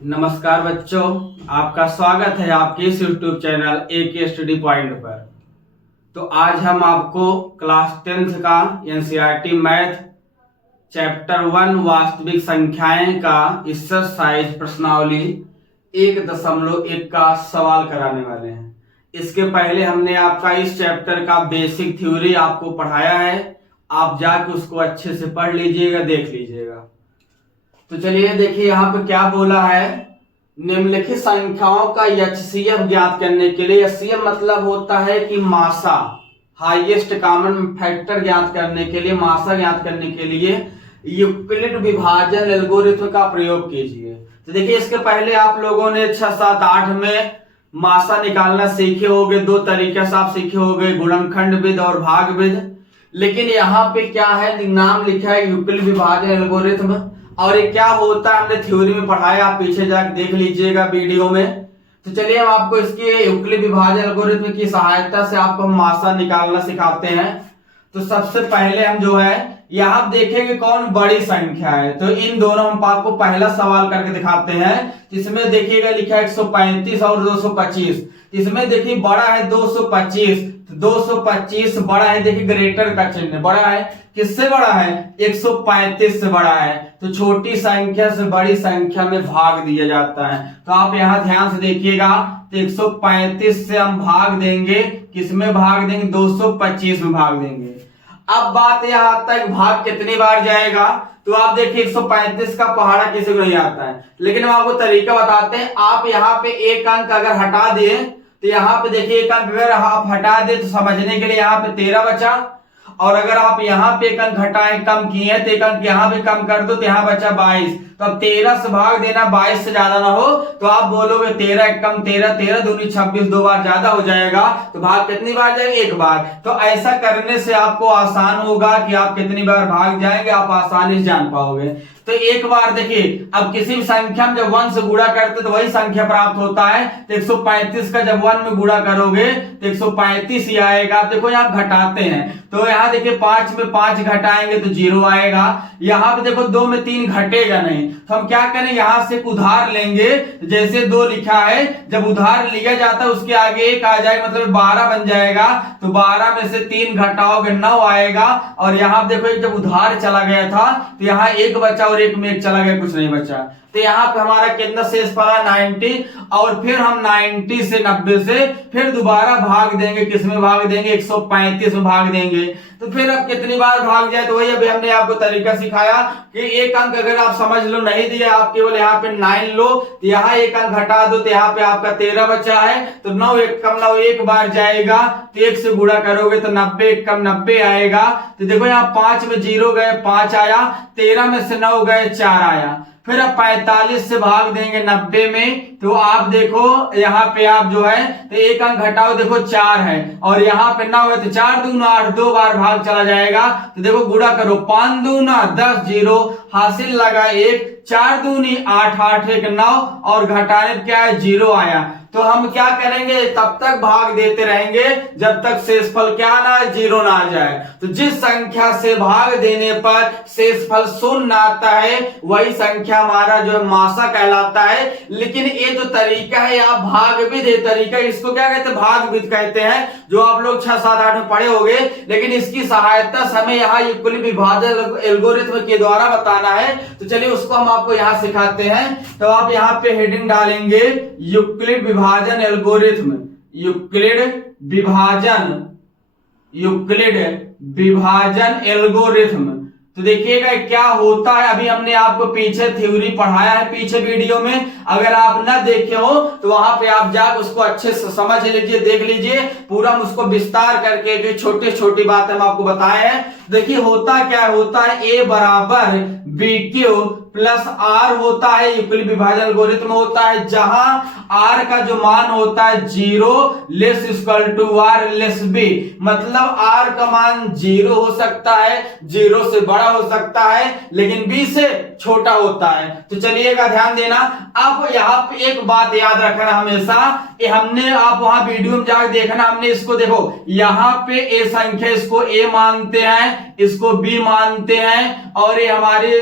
नमस्कार बच्चों, आपका स्वागत है आपके इस YouTube channel AK study point पर। तो आज हम आपको क्लास 10th का NCERT मैथ चैप्टर 1 वास्तविक संख्याएं का एक्सरसाइज प्रश्नावली 1.1 का सवाल कराने वाले हैं। इसके पहले हमने आपका इस चैप्टर का बेसिक थ्योरी आपको पढ़ाया है, आप जाके उसको अच्छे से पढ़ लीजिएगा, देख लीजिएगा। तो चलिए देखिए यहाँ पे क्या बोला है। निम्नलिखित संख्याओं का HCF ज्ञात करने के लिए, HCF मतलब होता है कि मासा, हाईएस्ट कॉमन फैक्टर ज्ञात करने के लिए, मासा ज्ञात करने के लिए यूक्लिड विभाजन एल्गोरिथ्म का प्रयोग कीजिए। तो देखिए इसके पहले आप लोगों ने 6, 7, 8 में मासा निकालना सीखे होंगे, दो तरीके से आप सीखे होंगे, गुणनखंड विधि और भाग विधि। लेकिन यहाँ पे क्या है, नाम लिखा है यूक्लिड विभाजन एल्गोरिथ्म, और ये क्या होता है हमने थ्योरी में पढ़ाया, आप पीछे जाकर देख लीजिएगा वीडियो में। तो चलिए हम आपको इसके यूक्लिड विभाजन एल्गोरिथ्म की सहायता से आपको मासा निकालना सिखाते हैं। तो सबसे पहले हम जो है यहाँ देखेंगे कौन बड़ी संख्या है। तो इन दोनों हम आपको पहला सवाल करके दिखाते हैं। इसमें देखिएगा लिखा है 135 और 225। इसमें देखिए बड़ा है 225, 225 बड़ा है, देखिए ग्रेटर का चिन्ह बड़ा है, किससे बड़ा है, 135 से बड़ा है। तो छोटी संख्या से बड़ी संख्या में भाग दिया जाता है। तो आप यहाँ ध्यान से देखिएगा, तो 135 से हम भाग देंगे, किसमें भाग देंगे, 225 में भाग देंगे। अब बात यहाँ तक भाग कितनी बार जाएगा, तो आप देखिए 135 का पहाड़ा किसी को नहीं आता है, लेकिन हम आपको तरीका बताते हैं। आप यहाँ पे एक अंक अगर हटा दिए, तो यहाँ पे देखिए एक अंक अगर आप हटा दे तो समझने के लिए यहाँ पे 13 बचा, और अगर आप यहाँ पे एक अंक हटाए कम किए तो एक अंक यहाँ पे कम कर दो तो यहाँ बचा 22। तो अब 13 से भाग देना, 22 से ज्यादा ना हो तो आप बोलोगे 13 एक कम 13, 13 दूनी 26, दो बार ज्यादा हो जाएगा। तो भाग कितनी बार जाएगा, एक बार। तो ऐसा करने से आपको आसान होगा कि आप कितनी बार भाग जाएंगे, आप आसानी से जान पाओगे। तो एक बार देखिए, अब किसी भी संख्या में जब 1 से गुणा करते तो वही संख्या प्राप्त होता है। तो 135 का जब 1 में गुणा करोगे तो 135 ही आएगा। देखो यहाँ घटाते हैं, तो यहाँ देखिए 5 में 5 घटाएंगे तो 0 आएगा। यहाँ पे देखो 2 में 3 घटेगा नहीं, तो हम क्या करें, यहाँ से उधार लेंगे। जैसे 2 लिखा है, जब उधार लिया जाता है उसके आगे 1 आ जाएगा, मतलब 12 बन जाएगा। तो 12 में से 3 घटाओगे 9 आएगा। और यहाँ देखो जब उधार चला गया था तो यहाँ 1 बचा और 1 में 1 चला गया, कुछ नहीं बचा। तो यहाँ पे हमारा कितना शेष पड़ा, 90। और फिर हम 90 से 90 से फिर दोबारा भाग देंगे, किसमें भाग देंगे, 135 में भाग देंगे। तो फिर अब कितनी बार भाग जाए, तो वही अभी हमने आपको तरीका सिखाया कि एक अंक अगर आप समझ लो नहीं दिया, आप केवल यहाँ पे 9 लो, तो यहाँ एक अंक हटा दो तो यहाँ पे आपका 13 बचा है। तो 9 एक कम 9 एक बार जाएगा, तो 1 से गुणा करोगे तो 90 एक कम 90 आएगा। तो देखो यहाँ 5 में 0 गए, 5 आया, 13 में से 9 गए, 4 आया। फिर अब 45 से भाग देंगे 90 में, तो आप देखो यहाँ पे आप जो है तो एक अंक घटाओ, देखो 4 है, और यहाँ पे 9 है, तो 4 दूना 8, 2 बार भाग चला जाएगा। तो देखो गुणा करो, 5 दूना 10, 0 हासिल लगा 1, 4 दूनी 8, 8 1 9, और घटाने क्या है, 0 आया। तो हम क्या करेंगे, तब तक भाग देते रहेंगे जब तक शेषफल क्या ना, 0 ना आ जाए। तो जिस संख्या से भाग देने पर शेषफल 0 आता है वही संख्या हमारा जो है मासा कहलाता है। लेकिन ये जो तरीका है आप भाग विधि तरीका, इसको क्या कहते हैं, भाग विधि कहते हैं, जो आप लोग 6, 7, 8 में पढ़े होंगे। लेकिन इसकी सहायता से हमें यहाँ यूक्लिड विभाजन एल्गोरिथ्म के द्वारा बताना है। तो चलिए उसको हम आपको यहाँ सिखाते हैं। तो आप यहाँ पे हेडिंग डालेंगे यूक्लिड विभाजन एल्गोरिथ्म, यूक्लिड विभाजन एल्गोरिथ्म। तो देखिएगा क्या होता है, अभी हमने आपको पीछे थ्योरी पढ़ाया है, पीछे वीडियो में। अगर आप ना देखे हो तो वहां पे आप जाकर उसको अच्छे से समझ लीजिए, देख लीजिए, पूरा उसको विस्तार करके जो छोटी छोटी बातें हम आपको बताए हैं। देखिए होता क्या होता है, ए बराबर बी क्यू प्लस आर होता है, यूक्लिड विभाजन एल्गोरिथ्म होता है, जहां आर का जो मान होता है 0 less equal to r less b. मतलब आर का मान 0 हो सकता है, 0 से बड़ा हो सकता है, लेकिन बी से छोटा होता है। तो चलिएगा ध्यान देना। अब यहाँ पे एक बात याद रखना हमेशा, हमने आप वहां वीडियो में जाकर देखना, हमने इसको देखो यहाँ पे ए संख्या, इसको ए मानते हैं, इसको बी मानते हैं, और ये हमारे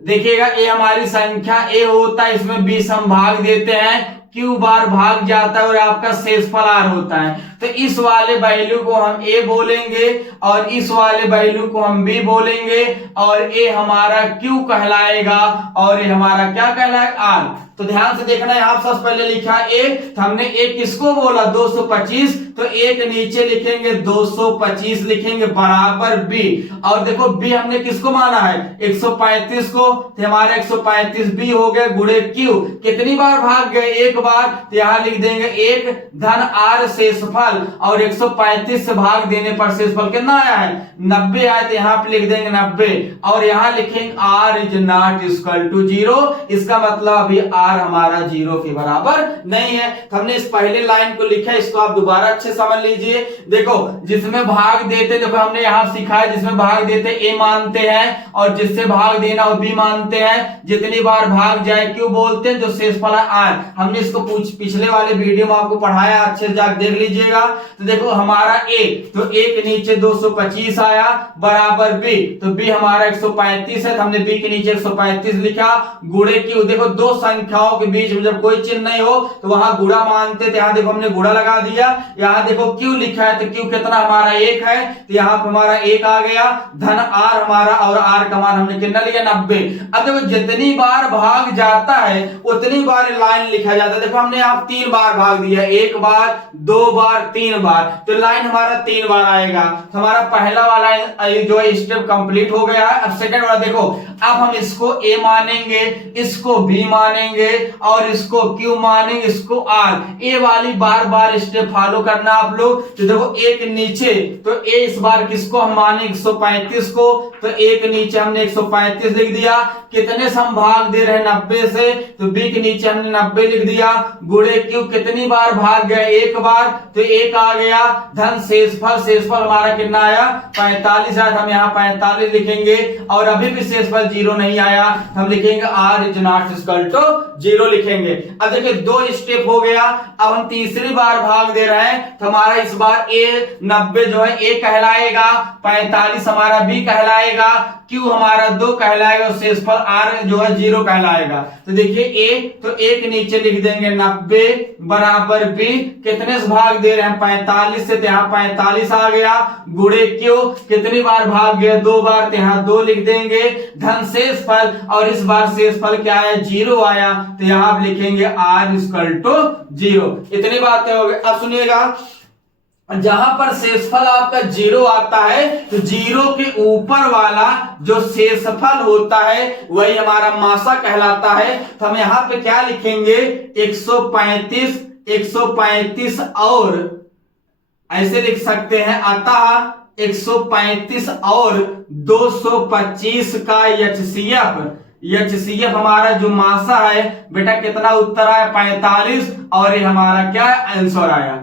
देखिएगा ए हमारी संख्या ए होता है, इसमें 20 हम भाग देते हैं, क्यू बार भाग जाता है और आपका शेषफल आर होता है। तो इस वाले वैल्यू को हम ए बोलेंगे और इस वाले वैल्यू को हम बी बोलेंगे और ए हमारा क्यू कहलाएगा और ये हमारा क्या कहलाएगा आर। तो ध्यान से देखना, यहां सबसे पहले लिखा ए, तो हमने ए किसको बोला 225, तो एक नीचे लिखेंगे 225 लिखेंगे बराबर बी, और देखो बी हमने किसको माना है 135 को, तो हमारा 135 बी हो गया गुणे क्यू, कितनी बार भाग गए एक बार, तो यहां लिख देंगे एक धन आर शेषफल, और 135 से भाग देने पर शेषफल कितना आया है 90 आया, तो यहां पे लिख देंगे 90 और यहां लिखेंगे r is not equal to 0, इसका मतलब अभी आर हमारा 0 के बराबर नहीं है। तो हमने इस पहले लाइन को लिखा है, इसको आप दोबारा अच्छे समझ लीजिए। देखो जिसमें भाग देते, देखो हमने यहां सीखा है जिसमें भाग देते ए मानते हैं और जिससे भाग देना हो बी मानते हैं, जितनी बार भाग जाए क्यों बोलते हैं, जो शेषफल है आर। हमने इसको पिछले वाले वीडियो में आपको पढ़ाया, अच्छे से जाकर देख लीजिएगा। तो देखो हमारा ए, तो ए के नीचे 225 आया बराबर बी, तो बी हमारा 135 है, तो हमने बी के नीचे 135 लिखा गुणे क्यू। देखो दो संख्याओं के बीच में जब कोई चिन्ह नहीं हो तो वहां गुणा मानते थे, यहां देखो हमने गुणा लगा दिया, यहां देखो क्यू लिखा है तो क्यू कितना हमारा 1 है, तो यहां पे हमारा 1 आ गया, धन आर हमारा, और आर का मान हमने कितना लिया 90। अब देखो जितनी बार भाग जाता है उतनी बार लाइन लिखा जाता है। देखो हमने यहां 3 बार भाग दिया, 1 बार 2 बार 3 बार, तो लाइन हमारा 3 बार आएगा। तो हमारा पहला वाला जो स्टेप कंप्लीट हो गया है। अब सेकंड वाला देखो, अब हम इसको ए मानेंगे, इसको बी मानेंगे और इसको क्यू मानेंगे, इसको आर। ए वाली बार बार स्टेप फॉलो करना आप लोग। तो देखो एक नीचे, तो ए इस बार किसको हम माने 135 को, तो एक नीचे हमने 135 लिख दिया, कितने से हम भाग दे रहे हैं 90 से, तो बी के नीचे हमने 90 लिख दिया गुणे क्यू, कितनी बार भाग गए एक बार, तो 1 आ गया, धन शेषफल, शेषफल हमारा कितना आया 45 आया, हम यहाँ 45 लिखेंगे और अभी भी शेषफल 0 नहीं आया, हम लिखेंगे r is not equal to 0 लिखेंगे। अब देखिए 2 स्टेप हो गया, अब हम तीसरी बार भाग दे रहे हैं, तो हमारा इस बार ए 90 जो है ए कहलाएगा, 45 हमारा बी कहलाएगा, क्यू हमारा 2 कहलाएगा, शेषफल आर जो है 0 कहलाएगा। तो देखिए ए, तो एक नीचे लिख देंगे 90 बराबर बी, कितने से भाग दे रहे हैं 45 से, तो यहाँ 45 आ गया गुणे क्यू, कितनी बार भाग गया 2 बार, तो यहाँ 2 लिख देंगे, धन शेषफल, और इस बार शेषफल क्या आया 0 आया, तो यहाँ आप लिखेंगे आर इक्वल टू 0। इतनी बातें हो गई। अब सुनिएगा, जहां पर शेषफल आपका 0 आता है तो 0 के ऊपर वाला जो शेषफल होता है वही हमारा मासा कहलाता है। तो हम यहां पे क्या लिखेंगे 135, 135 और ऐसे लिख सकते हैं, अतः 135 और 225 का एचसीएफ हमारा जो मासा है बेटा कितना उत्तर आया 45, और ये हमारा क्या आंसर आया।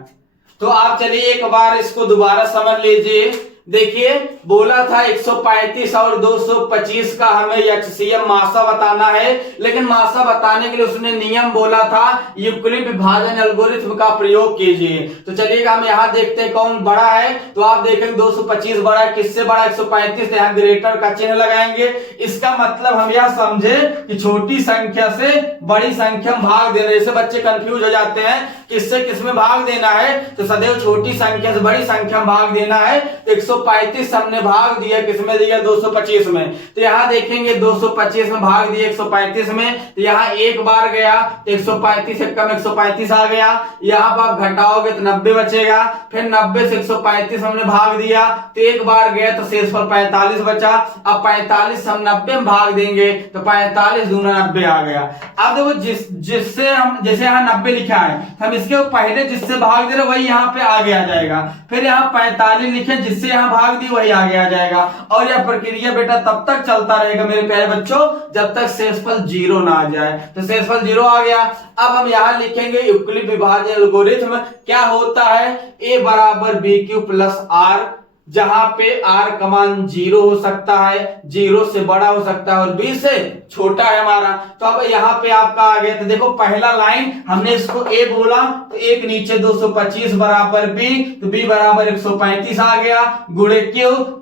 तो आप चलिए एक बार इसको दोबारा समझ लीजिए। देखिए बोला था 135 और 225 का हमें एचसीएफ मासा बताना है, लेकिन मासा बताने के लिए उसने नियम बोला था यूक्लिड विभाजन एल्गोरिथम का प्रयोग कीजिए। तो चलिएगा हम यहाँ देखते हैं कौन बड़ा है, तो आप देखेंगे 225 बड़ा है, किससे बड़ा 135, तो यहाँ ग्रेटर का चिन्ह लगाएंगे। इसका मतलब हम यह समझे कि छोटी संख्या से बड़ी संख्या में भाग देना, जैसे बच्चे कंफ्यूज हो जाते हैं किससे किसमें भाग देना है, तो सदैव छोटी संख्या से बड़ी संख्या में भाग देना है। 135 हमने भाग दिया, किसमें दिया 225 में, तो यहाँ देखेंगे 225 में भाग दिया 135 में, तो यहाँ एक बार गया 135 से कम 135 आ गया, यहाँ पर आप घटाओगे तो 90 बचेगा, फिर 90 से 135 हमने भाग दिया तो एक बार गया तो शेषफल 45 बचा। अब 45 हम 90 में भाग देंगे तो 45 दूना 90 आ गया। अब देखो जिससे हम, जैसे यहाँ 90 लिखा है, हम इसके पहले जिससे भाग दे रहे वही यहाँ पे आगे आ जाएगा, फिर यहाँ 45 लिखे जिससे यहाँ भाग दी वही आगे आ जाएगा, और यह प्रक्रिया बेटा तब तक चलता रहेगा मेरे प्यारे बच्चों जब तक शेषफल 0 ना आ जाए। तो शेषफल 0 आ गया। अब हम यहाँ लिखेंगे यूक्लिड विभाजन एल्गोरिथम क्या होता है, a बराबर बी क्यू प्लस आर जहां पे r का मान 0 हो सकता है, 0 से बड़ा हो सकता है और b से छोटा है हमारा। तो अब यहाँ पे आपका आ गया, तो देखो पहला लाइन हमने इसको a बोला, तो एक नीचे 225 बराबर b, तो b बराबर 135 आ गया, गुणे q,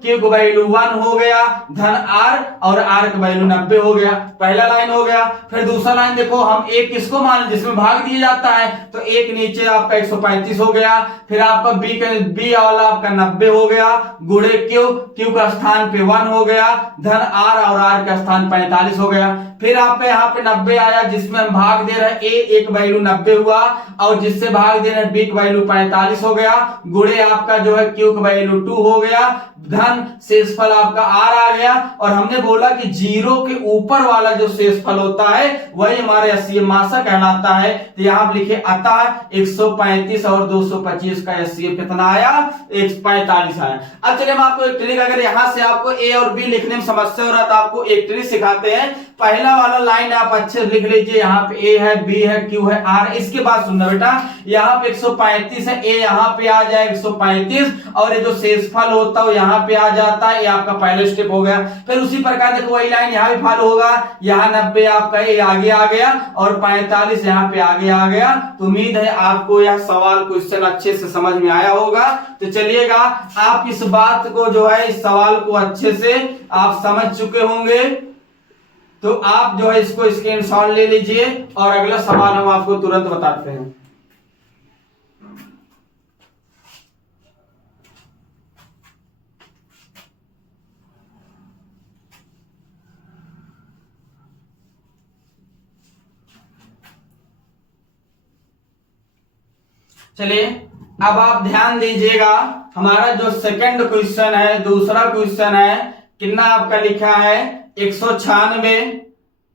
q का वैल्यू 1 हो गया, धन r और r का वैल्यू 90 हो गया। पहला लाइन हो गया। फिर दूसरा लाइन देखो, हम एक किसको मान जिसमें भाग दिया जाता है, तो एक नीचे आपका 135 हो गया, फिर आपका b वाला आपका 90 हो गया, गुणे q का स्थान पे 1 हो गया, धन r और r का स्थान 45 हो गया। फिर आपका यहाँ पे 90 आया, जिसमें हम भाग दे रहे हैं a, एक वैल्यू 90 हुआ, और जिससे भाग दे रहे हैं b का वैल्यू 45 हो गया, गुणे आपका जो है q का वैल्यू 2 हो गया, धन शेषफल आपका r आ गया। और हमने बोला कि 0 के ऊपर वाला जो शेषफल होता है वही हमारे एससीए मासा कहलाता है। तो यहाँ लिखे अतः 135 और 225 का एससीए कितना आया, 145 आया। अब चलिए हम आपको एक ट्रिक, अगर यहाँ से आपको ए और बी लिखने में समस्या हो रहा है तो आपको एक ट्रिक सिखाते हैं। पहला वाला लाइन आप अच्छे से लिख लीजिए, यहाँ पे ए है, बी है, क्यू है, आर। इसके बाद सुनना बेटा, यहाँ पे 135 है, ए यहाँ पे आ जाए 135, और ये जो शेषफल होता है यहाँ पे आ जाता है, ये आपका पहला स्टेप हो गया। फिर उसी प्रकार देखो वही लाइन यहाँ भी फॉलो होगा, यहाँ 90 आपका ये आगे आ गया और 45 यहाँ पे आगे आ गया। तो उम्मीद है आपको यह सवाल क्वेश्चन अच्छे से समझ में आया होगा। तो चलिएगा, आप इस बात को जो है, इस सवाल को अच्छे से आप समझ चुके होंगे, तो आप जो है इसको स्क्रीनशॉट ले लीजिए और अगला सवाल हम आपको तुरंत बताते हैं। चलिए अब आप ध्यान दीजिएगा, हमारा जो सेकंड क्वेश्चन है, दूसरा क्वेश्चन है, कितना आपका लिखा है 196,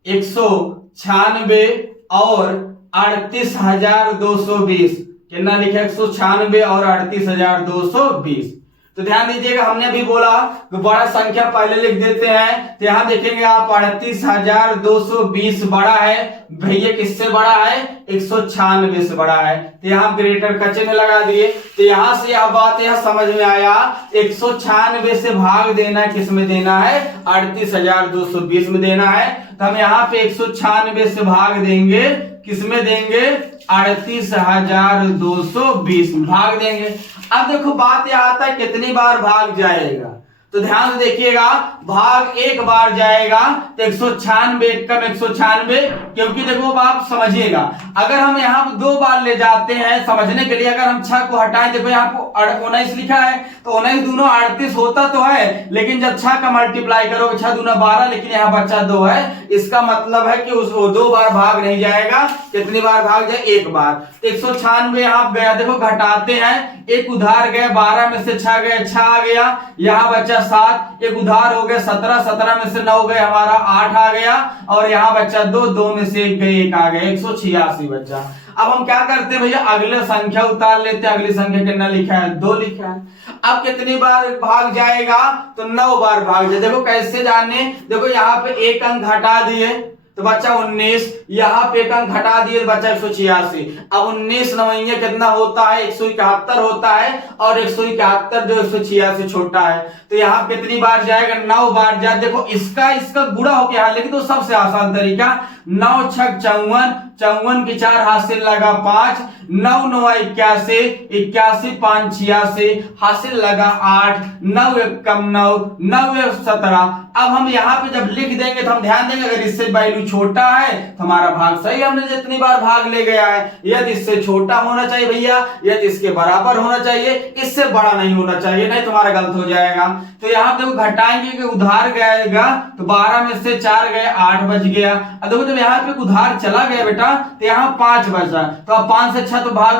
196 और 38,220। कितना लिखा 196 और 38,220। तो ध्यान दीजिएगा, हमने अभी बोला बड़ा संख्या पहले लिख देते हैं। तो यहां देखेंगे आप 38,220 बड़ा है भैया, किससे बड़ा है, 196 से बड़ा है। तो यहाँ ग्रेटर का चिन्ह लगा दिए। तो यहां से यह बात यह समझ में आया, 196 से भाग देना किस में देना है, 38,220 में देना है। तो हम यहाँ पे 196 से भाग देंगे, किसमें देंगे, 38,220 में भाग देंगे। अब देखो बात यह आता है कितनी बार भाग जाएगा, तो ध्यान से देखिएगा, भाग एक बार जाएगा तो 196 कम 196, क्योंकि देखो आप समझिएगा, अगर हम यहाँ 2 बार ले जाते हैं समझने के लिए, अगर हम 6 को हटाएं, देखो यहाँ पे 19 लिखा है, तो 19 दूनो 38 होता तो है, लेकिन जब 6 का मल्टीप्लाई करोगे 6 दूना 12, लेकिन यहाँ बच्चा 2 है, इसका मतलब है कि उस 2 बार भाग नहीं जाएगा। कितनी बार भाग जाए, एक बार। तो 196 यहाँ गया, देखो घटाते हैं, एक उधार गया, 12 में से 6 गए, 6 आ गया, यहाँ बच्चा 7, एक उधार हो गया 17, 17 में से 9 गए, हमारा 8 आ गया, और यहाँ बच्चा 2, 2 में से 1 गए, 1 आ गया, 186 बच्चा। अब हम क्या करते हैं भैया, अगले संख्या उतार लेते हैं। अगली संख्या कितना लिखा है, 2 लिखा है। अब कितनी बार भाग जाएगा, तो 9 बार भाग जाए। देखो कैसे जाने, देखो यहाँ पे एक अंक हटा दिए तो बच्चा 19, यहाँ पे एक अंक हटा दिए बच्चा 186। अब 19 नवैया कितना होता है, 171 होता है, और 171 जो 186 छोटा है। तो यहाँ कितनी बार जाएगा, 9 बार जाए। देखो इसका गुणा होके यहाँ लेकिन तो सबसे आसान तरीका, 9 छक 54, 54 की 4 हासिल लगा 5, 9 9 81, 81 5 86, हासिल लगा 8, 9 1 कम 9, 9 1 17। अब हम यहाँ पे जब लिख देंगे तो हम ध्यान देंगे, अगर इससे वैल्यू छोटा है तो हमारा भाग सही, हमने जितनी बार भाग ले गया है। यदि इससे छोटा होना चाहिए भैया, यदि इसके बराबर होना चाहिए, इससे बड़ा नहीं होना चाहिए, नहीं तुम्हारा गलत हो जाएगा। तो यहाँ देखो घटाएंगे कि उधार गएगा, तो 12 में से 4 गए, 8 बच गया। अब देखो जब यहाँ पे उधार चला गया बेटा, तो यहाँ 5 बचा, तो अब 5 से 6 तो भाग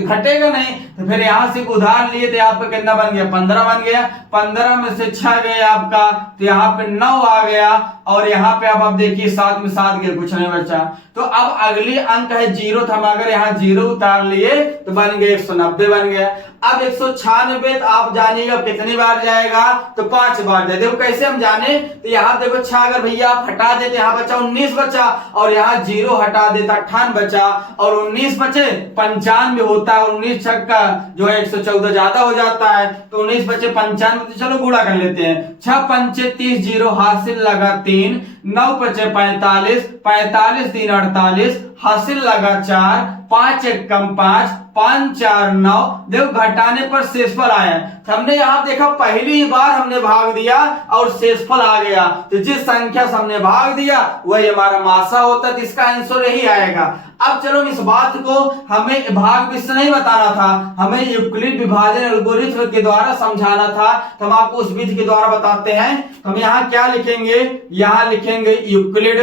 घटेगा नहीं, तो फिर यहाँ से उधार लिए तो यहाँ पे कितना बन गया, 15 बन गया। 15 में से 6 गए आपका, तो यहाँ पे 9 आ गया, और यहाँ पे अब आप देखिए 7 में 7 गए, कुछ नहीं बचा। तो अब अगली अंक है 0, तो हम अगर यहाँ 0 उतार लिए तो बन गया 190 बन गया। अब 196 तो आप जानिएगा कितनी बार जाएगा, तो 5 बार जाए। देखो कैसे हम जाने, तो यहाँ देखो 6 अगर भैया आप हटा देते, यहाँ बचा 19 बचा, और यहाँ 0 हटा देता 58 बचा, और 19 बचे 95 होता है। 19 छक का जो है 114 ज्यादा हो जाता है, तो 19 बचे 95, तो चलो गुणा कर लेते हैं। 6 पंचे 30, 0 हासिल लगा 3, 9 बचे 45, 45 3 48, हासिल लगा 4, 5 1 कम 5, 5 4 9। देखो घटाने पर शेषफल आया, तो हमने यहाँ देखा पहली ही बार हमने भाग दिया और शेषफल आ गया, तो जिस संख्या से हमने भाग दिया वही हमारा मासा होता है, तो इसका आंसर यही आएगा। अब चलो इस बात को हमें भाग विधि से नहीं बताना था, हमें यूक्लिड विभाजन एल्गोरिथ्म के द्वारा समझाना था, तो हम आपको उस विधि के द्वारा बताते हैं। तो हम यहाँ क्या लिखेंगे, यहाँ लिखेंगे यूक्लिड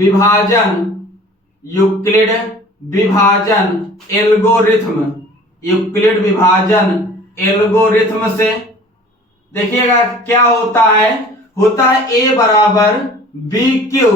विभाजन एल्गोरिथ्म से देखिएगा क्या होता है a बराबर b q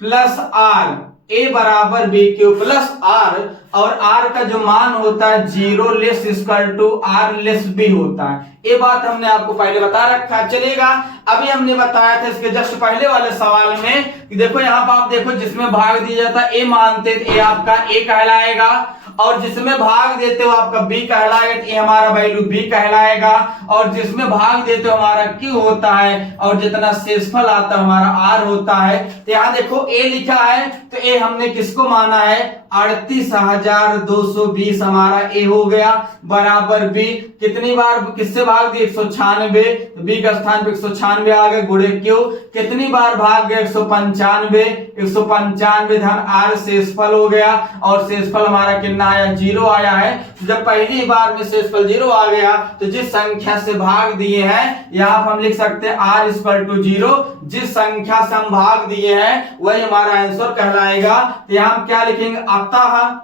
plus r, a बराबर बी क्यू प्लस आर, और r का जो मान होता है 0 less equal to r less b होता है। ये बात हमने आपको पहले बता रखा, चलेगा। अभी हमने बताया था इसके जस्ट पहले वाले सवाल में कि देखो यहाँ पर आप देखो जिसमें भाग दिया जाता है a मानते तो a आपका a कहलाएगा, और जिसमें भाग देते हो आपका b कहलाएगा, तो ये हमारा वैल्यू b कहलाएगा, और जिसमें भाग देते हो हमारा q होता है, और जितना शेषफल आता है हमारा r होता है। तो यहाँ देखो a लिखा है, तो a हमने किसको माना है, 38,220 हमारा a हो गया, बराबर b कितनी बार किससे भाग दिया 196, तो b का स्थान पे 196 आ गया, गुणे q कितनी बार भाग गया 195 धन r शेषफल हो गया, और शेषफल हमारा कितना आया 0 आया है। जब पहली बार में शेषफल 0 आ गया, तो जिस संख्या से भाग दिए हैं यहाँ हम लिख सकते हैं r इक्वल टू 0, जिस संख्या से हम भाग दिए हैं वही हमारा आंसर कहलाएगा। तो यहाँ हम क्या लिखेंगे, अतः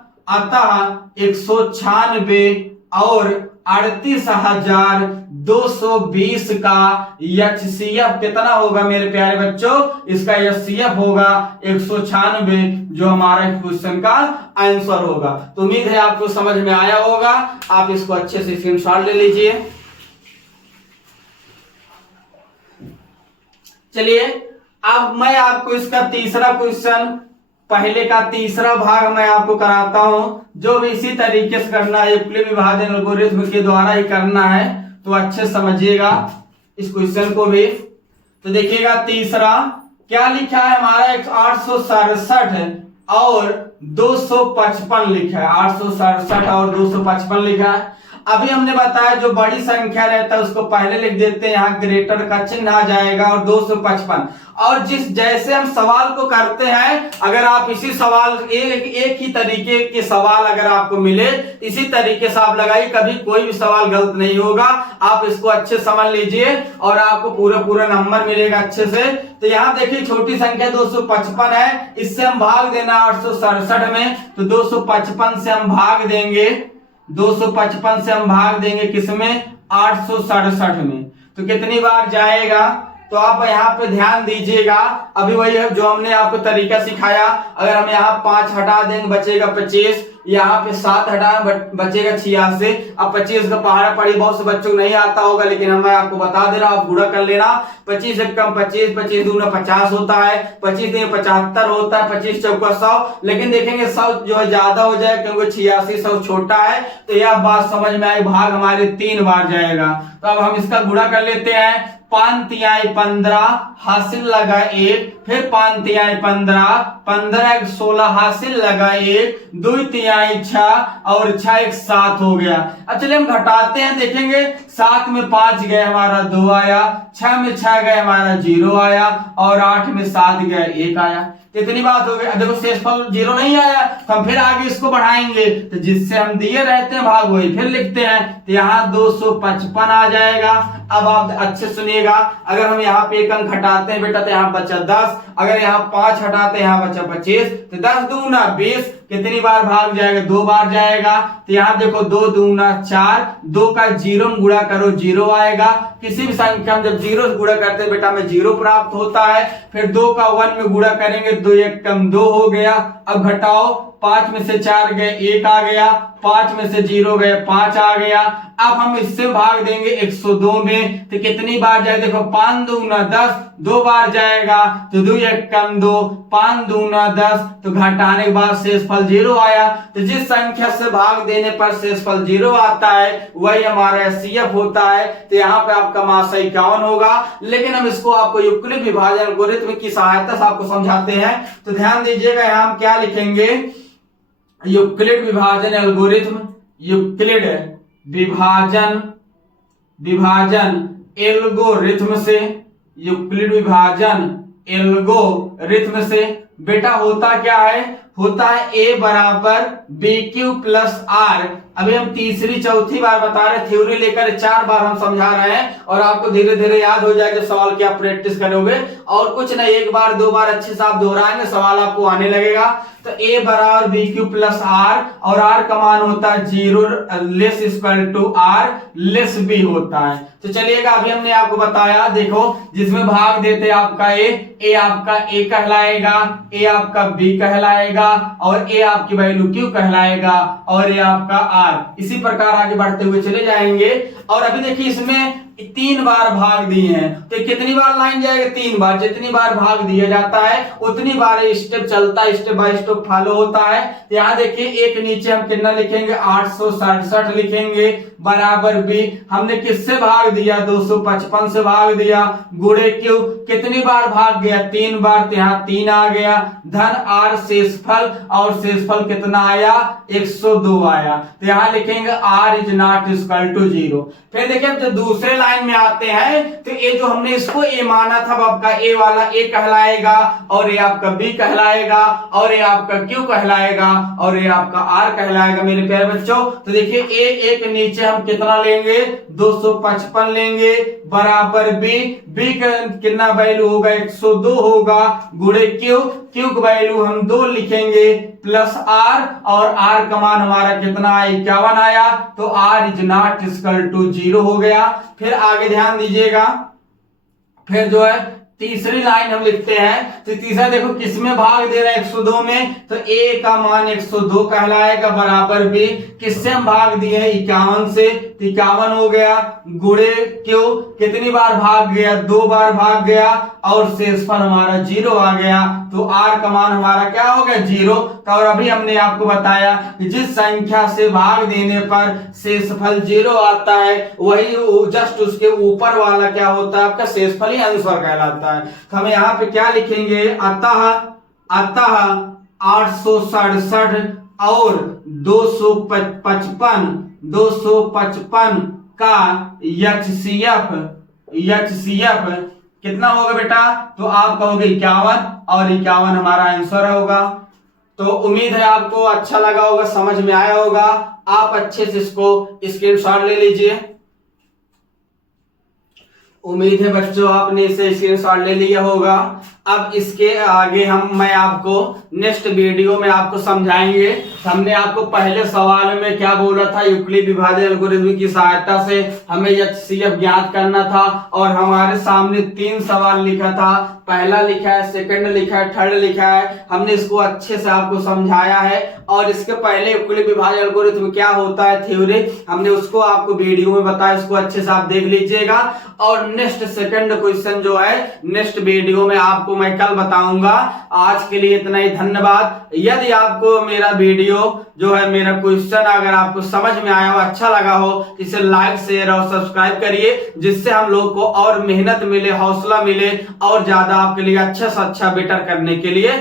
196 और 38,220 का HCF कितना होगा मेरे प्यारे बच्चों, इसका HCF होगा 196, जो हमारा क्वेश्चन का आंसर होगा। तो उम्मीद है आपको समझ में आया होगा, आप इसको अच्छे से स्क्रीनशॉट ले लीजिए। चलिए अब मैं आपको इसका तीसरा क्वेश्चन, पहले का तीसरा भाग मैं आपको कराता हूं, जो भी इसी तरीके से करना है, यूक्लिड विभाजन एल्गोरिथ्म के द्वारा ही करना है, तो अच्छे समझिएगा इस क्वेश्चन को भी। तो देखिएगा तीसरा क्या लिखा है हमारा 867 और 255 लिखा है, 867 और 255 लिखा है। अभी हमने बताया जो बड़ी संख्या रहता है उसको पहले लिख देते हैं, यहाँ ग्रेटर का चिन्ह आ जाएगा, और 255, और जिस जैसे हम सवाल को करते हैं, अगर आप इसी सवाल एक ही तरीके के सवाल अगर आपको मिले इसी तरीके से आप लगाइए, कभी कोई भी सवाल गलत नहीं होगा। आप इसको अच्छे समझ लीजिए और आपको पूरा नंबर मिलेगा अच्छे से। तो यहाँ देखिए छोटी संख्या 255 है, इससे हम भाग देना 867 में, तो 255 से हम भाग देंगे, 255 से हम भाग देंगे किसमें, 867 में, तो कितनी बार जाएगा। तो आप यहाँ पे ध्यान दीजिएगा, अभी वही है जो हमने आपको तरीका सिखाया। अगर हम यहाँ 5 हटा देंगे बचेगा 25, यहाँ पे 7 हटा बचेगा 86। अब 25 का पहाड़ पड़ी बहुत से बच्चों को नहीं आता होगा, लेकिन मैं आपको बता दे रहा हूँ, आप गुणा कर लेना। 25 एक कम 25, 25 दूना 50 होता है, 25 तीन 75 होता है, 25 चौका 100। लेकिन देखेंगे 100 जो है ज्यादा हो जाए क्योंकि 86 100 छोटा है, तो यह बात समझ में आई, भाग हमारे 3 बार जाएगा। तो अब हम इसका गुणा कर लेते हैं, 5 तिहाई 15 हासिल लगा 1, फिर 5 तिहाई 15, 15 एक 16 हासिल लगा 1, 2 तिहाई 6 और 6 एक 7 हो गया। अब चलिए हम घटाते हैं, देखेंगे 7 में 5 गए हमारा 2 आया, 6 में 6 गए हमारा 0 आया, और 8 में 7 गए 1 आया। कितनी बात हो गई। देखो शेषफल 0 नहीं आया, तो हम फिर आगे इसको बढ़ाएंगे, तो जिससे हम दिए रहते हैं भाग वही फिर लिखते हैं, तो यहाँ 255 आ जाएगा। अब आप अच्छे सुनिएगा, अगर हम यहाँ पे एक अंक हटाते हैं बेटा तो यहाँ बचा 10, अगर यहाँ 5 हटाते हैं यहाँ बचा 25, तो 10 दूना 20, कितनी बार भाग जाएगा, 2 बार जाएगा। तो यहाँ देखो 2 दूना 4, 2 का 0 में गुणा करो 0 आएगा। किसी भी संख्या में जब 0 से गुणा करते हैं बेटा में 0 प्राप्त होता है। फिर 2 का 1 में गुणा करेंगे 2 1 कम 2 हो गया। अब घटाओ, 5 में से 4 गए 1 आ गया, 5 में से 0 गए 5 आ गया। अब हम इससे भाग देंगे 102 में, तो कितनी बार जाए देखो 5 दूना 10, 2 बार जाएगा। तो 2 1 कम 2, 5 दूना 10, तो घटाने के बाद शेषफल 0 आया। तो जिस संख्या से भाग देने पर शेषफल 0 आता है वही हमारा एचसीएफ होता है। तो यहाँ पे आपका मासा 51 होगा। लेकिन हम इसको आपको यूक्लिड विभाजन एल्गोरिथ्म की सहायता से आपको समझाते हैं। तो ध्यान दीजिएगा, यहाँ हम क्या लिखेंगे, यूक्लिड विभाजन एल्गोरिथ्म, यूक्लिड विभाजन एल्गोरिथ्म से, यूक्लिड विभाजन एल्गोरिथ्म से बेटा होता क्या है, होता है a बराबर बी क्यू प्लस आर। अभी हम तीसरी चौथी बार बता रहे, थ्योरी लेकर 4 बार हम समझा रहे हैं और आपको धीरे धीरे याद हो जाएगा सवाल की आप प्रैक्टिस करोगे। और कुछ नहीं, 1 बार 2 बार अच्छे से आप दोहराएंगे सवाल आपको आने लगेगा। तो a बराबर बी क्यू प्लस आर, और r का मान होता है 0 less equal to r less b होता है। तो चलिएगा, अभी हमने आपको बताया, देखो जिसमें भाग देते आपका a आपका a कहलाएगा, a आपका b कहलाएगा, और a आपकी वैल्यू q कहलाएगा, और a आपका r। इसी प्रकार आगे बढ़ते हुए चले जाएंगे। और अभी देखिए इसमें 3 बार भाग दिए हैं, तो कितनी बार लाइन जाएगा, 3 बार। जितनी बार भाग दिया जाता है उतनी बार स्टेप चलता है, स्टेप बाय स्टेप फॉलो होता है। तो यहाँ देखिए एक नीचे हम कितना लिखेंगे, 867 लिखेंगे, बराबर b। हमने किससे भाग दिया, 255 से भाग दिया, गुणे क्यू, कितनी बार भाग गया, 3 बार। तो यहाँ 3 आ गया, धन r शेषफल, और शेषफल कितना आया, 102 आया। तो यहाँ लिखेंगे r is not equal to 0। फिर देखिए जब दूसरे लाइन में आते हैं तो ये जो हमने इसको a माना था, आपका a वाला a कहलाएगा, और ये आपका b कहलाएगा, और ये आपका q कहलाएगा, और ये आपका r कहलाएगा मेरे प्यारे बच्चों। तो देखिए a एक नीचे हम कितना लेंगे, 255 लेंगे, बराबर b का कितना वैल्यू होगा, 102 होगा, गुणे q की वैल्यू हम 2 लिखेंगे, प्लस r, और r का मान हमारा कितना आया, 51 आया। तो r is not equal to 0 हो गया। फिर आगे ध्यान दीजिएगा, फिर जो है तीसरी लाइन हम लिखते हैं। तो तीसरा देखो किसमें भाग दे रहा है, 102 में। तो a का मान 102 कहलाएगा, बराबर b, किससे हम भाग दिए हैं, 51 से। 51 हो गया, गुणे क्यों, कितनी बार भाग गया, 2 बार भाग गया, और शेषफल हमारा 0 आ गया। तो r का मान हमारा क्या हो गया, 0। और अभी हमने आपको बताया कि जिस संख्या से भाग देने पर शेषफल 0 आता है वही जस्ट उसके ऊपर वाला क्या होता है, आपका शेषफल ही आंसर कहलाता है। तो हम यहाँ पे क्या लिखेंगे, अतः 867 और 255 का HCF कितना होगा बेटा, तो आप कहोगे 51, और 51 हमारा आंसर होगा। तो उम्मीद है आपको अच्छा लगा होगा, समझ में आया होगा। आप अच्छे से इसको स्क्रीनशॉट ले लीजिए। उम्मीद है बच्चों आपने इसे स्क्रीनशॉट ले लिया होगा। अब इसके आगे मैं आपको नेक्स्ट वीडियो में आपको समझाएंगे। हमने आपको पहले सवाल में क्या बोला था, यूक्लिड विभाजन एल्गोरिथ्म की सहायता से हमें एचसीएफ ज्ञात करना था, और हमारे सामने 3 सवाल लिखा था, पहला लिखा है, सेकंड लिखा है, थर्ड लिखा है। हमने इसको अच्छे से आपको समझाया है, और इसके पहले यूक्लिड विभाजन एल्गोरिथ्म क्या होता है थ्योरी, हमने उसको आपको वीडियो में बताया, इसको अच्छे से आप देख लीजिएगा। और नेक्स्ट सेकंड क्वेश्चन जो है नेक्स्ट वीडियो में आपको मैं कल बताऊंगा। आज के लिए इतना ही, धन्यवाद। यदि आपको मेरा वीडियो जो है, मेरा क्वेश्चन अगर आपको समझ में आया हो, अच्छा लगा हो, इसे लाइक शेयर और सब्सक्राइब करिए, जिससे हम लोग को और मेहनत मिले, हौसला मिले, और ज्यादा आपके लिए अच्छा से अच्छा बेटर करने के लिए।